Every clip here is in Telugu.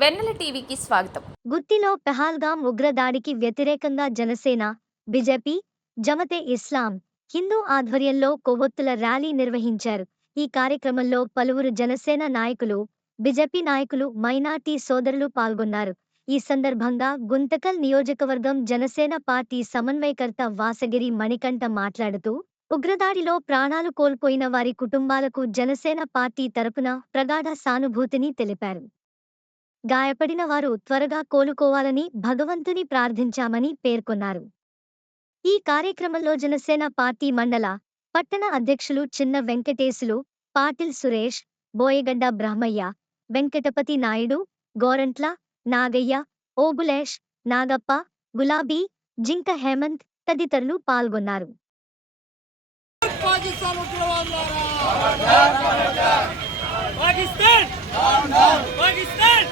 వెన్నెల టీవీకి స్వాగతం. గుత్తిలో పెహాల్గాం ఉగ్రదాడికి వ్యతిరేకంగా జనసేన బిజెపి జమతే ఇస్లాం హిందూ ఆధ్వర్యంలో కొవ్వొత్తుల ర్యాలీ నిర్వహించారు. ఈ కార్యక్రమంలో పలువురు జనసేన నాయకులు బిజెపి నాయకులు మైనార్టీ సోదరులు పాల్గొన్నారు. ఈ సందర్భంగా గుంతకల్ నియోజకవర్గం జనసేన పార్టీ సమన్వయకర్త వాసగిరి మణికంఠ మాట్లాడుతూ ఉగ్రదాడిలో ప్రాణాలు కోల్పోయిన వారి కుటుంబాలకు జనసేన పార్టీ తరపున ప్రగాఢ సానుభూతిని తెలిపారు. గాయపడిన వారు త్వరగా కోలుకోవాలని భగవంతుని ప్రార్థించామని పేర్కొన్నారు. ఈ కార్యక్రమంలో జనసేన పార్టీ మండల పట్టణ అధ్యక్షులు చిన్న వెంకటేశులు పాటిల్ సురేష్ బోయగడ్డ బ్రహ్మయ్య వెంకటపతి నాయుడు గోరంట్ల నాగయ్య ఓబులేష్ నాగప్ప గులాబీ జింక హేమంత్ తదితరులు పాల్గొన్నారు. పాకిస్తాన్! పాకిస్తాన్!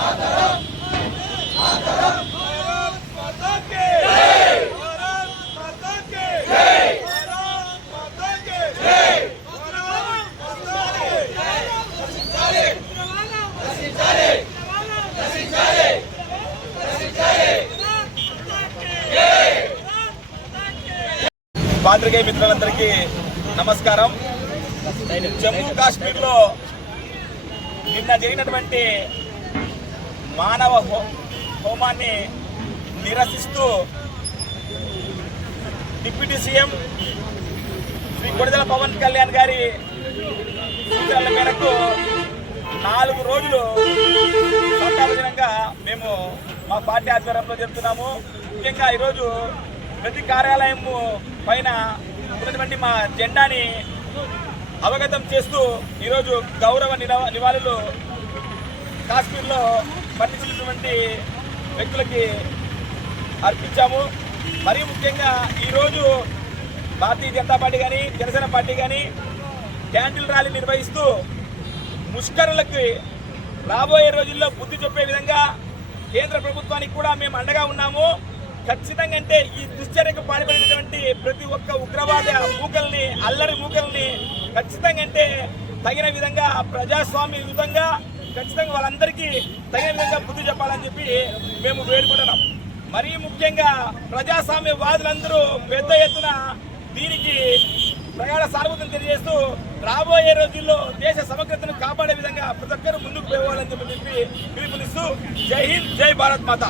Mataram! పాత్రికేయ మిత్రులందరికీ నమస్కారం. జమ్మూ కాశ్మీర్లో నిన్న జరిగినటువంటి మానవ హోమాన్ని నిరసిస్తూ డిప్యూటీ సీఎం శ్రీ కొడిదల పవన్ కళ్యాణ్ గారి సూచనల మేరకు నాలుగు రోజులు సంతాపజనంగా మేము మా పార్టీ ఆధ్వర్యంలో చెప్తున్నాము ముఖ్యంగా ఈరోజు ప్రతి కార్యాలయం పైన ఉన్నటువంటి మా జెండాని అవగతం చేస్తూ ఈరోజు గౌరవ నిలవ నివాళులు కాశ్మీర్లో మరణించినటువంటి వ్యక్తులకి అర్పించాము. మరీ ముఖ్యంగా ఈరోజు భారతీయ జనతా పార్టీ కానీ జనసేన పార్టీ కానీ క్యాండిల్ ర్యాలీ నిర్వహిస్తూ ముష్కరులకి రాబోయే రోజుల్లో బుద్ధి చెప్పే విధంగా కేంద్ర ప్రభుత్వానికి కూడా మేము అండగా ఉన్నాము. ఖచ్చితంగా అంటే ఈ దుశ్చర్యకు పాల్పడినటువంటి ప్రతి ఒక్క ఉగ్రవాద మూకల్ని అల్లరి మూకల్ని ఖచ్చితంగా అంటే తగిన విధంగా ప్రజాస్వామ్య యుతంగా ఖచ్చితంగా వాళ్ళందరికీ తగిన విధంగా బుద్ధి చెప్పాలని చెప్పి మేము వేడుకుంటున్నాం. మరీ ముఖ్యంగా ప్రజాస్వామ్య వాదులందరూ పెద్ద ఎత్తున దీనికి ప్రగాఢ సానుభూతిని తెలియజేస్తూ రాబోయే రోజుల్లో దేశ సమగ్రతను కాపాడే విధంగా ప్రతి ఒక్కరు ముందుకు పోవాలని చెప్పి పిలుపునిస్తూ జై హింద్ జై భారత్ మాత.